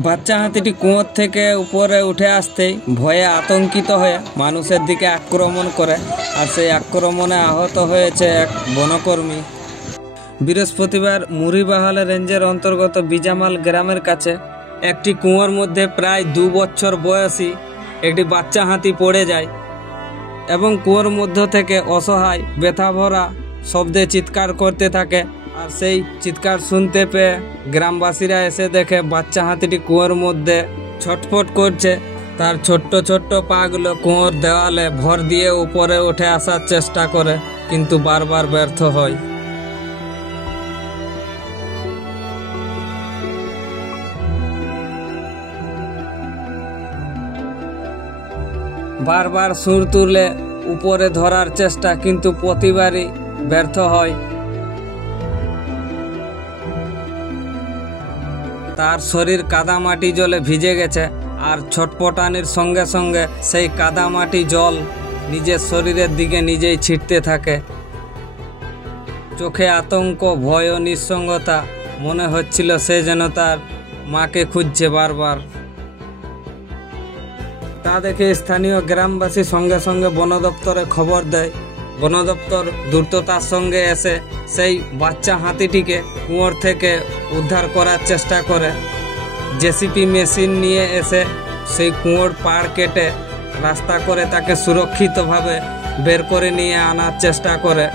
বাচ্চা হাতিটি কুয়োর থেকে উপরে উঠে আসতেই ভয়ে আতঙ্কিত হয়ে মানুষের দিকে আক্রমণ করে, আর সেই আক্রমণে আহত হয়েছে এক বনকর্মী। বৃহস্পতিবার মুড়িবাহালা রেঞ্জের অন্তর্গত বিজামাল গ্রামের কাছে একটি কুয়োর মধ্যে প্রায় 2 বছর বয়সী একটি বাচ্চা হাতি পড়ে যায় এবং কুয়োর মধ্য থেকে অসহায় ব্যথা ভরা শব্দে চিৎকার করতে থাকে। আর সেই চিৎকার শুনতে পেয়ে গ্রামবাসীরা এসে দেখে বাচ্চা হাতিটি কুয়োর মধ্যে ছটফট করছে। তার ছোট্ট ছোট্ট পাগুলো কুয়োর দেওয়ালে ভর দিয়ে উপরে উঠে আসার চেষ্টা করে, কিন্তু বারবার ব্যর্থ হয়। বারবার সুর তুলে উপরে ধরার চেষ্টা, কিন্তু প্রতিবারই ব্যর্থ হয়। তার শরীর কাদামাটি জলে ভিজে গেছে, আর ছটপটানির সঙ্গে সঙ্গে সেই কাদামাটি জল নিজের শরীরের দিকে নিজেই ছিটতে থাকে। চোখে আতঙ্ক, ভয় ও নিঃসঙ্গতা, মনে হচ্ছিল সে যেন তার মাকে খুঁজছে বারবার। তা দেখে স্থানীয় গ্রামবাসী সঙ্গে সঙ্গে বন দপ্তরে খবর দেয়। বন দপ্তর দ্রুততার সঙ্গে এসে সেই বাচ্চা হাতিটিকে কুয়োর থেকে উদ্ধার করার চেষ্টা করে। জেসিপি মেশিন নিয়ে এসে সেই কুয়োর পাড় কেটে রাস্তা করে তাকে সুরক্ষিতভাবে বের করে নিয়ে আনার চেষ্টা করে।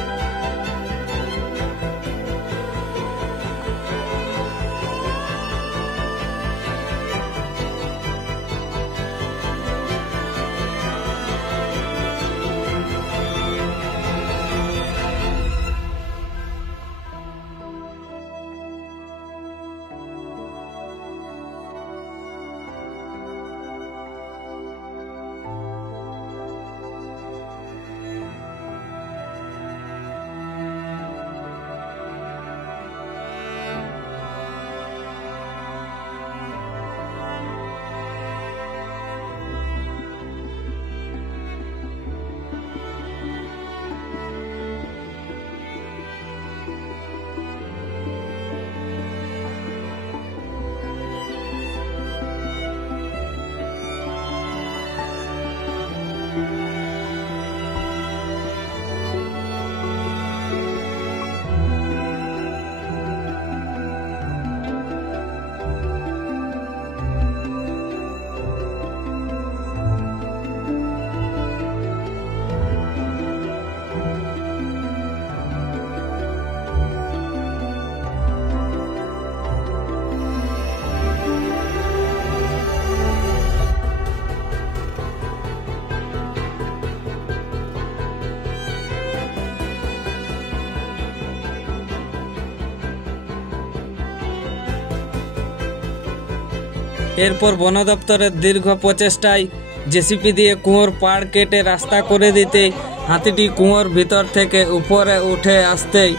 এরপর বন দপ্তরের দীর্ঘ প্রচেষ্টায় জেসিপি দিয়ে কুয়োর পাড় কেটে রাস্তা করে দিতে হাতিটি কুয়োর ভিতর থেকে উপরে উঠে আসতেই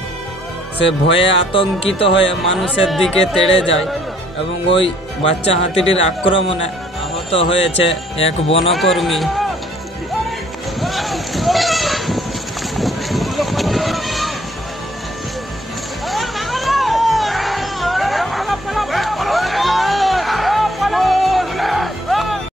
সে ভয়ে আতঙ্কিত হয়ে মানুষের দিকে তেড়ে যায় এবং ওই বাচ্চা হাতিটির আক্রমণে আহত হয়েছে এক বনকর্মী।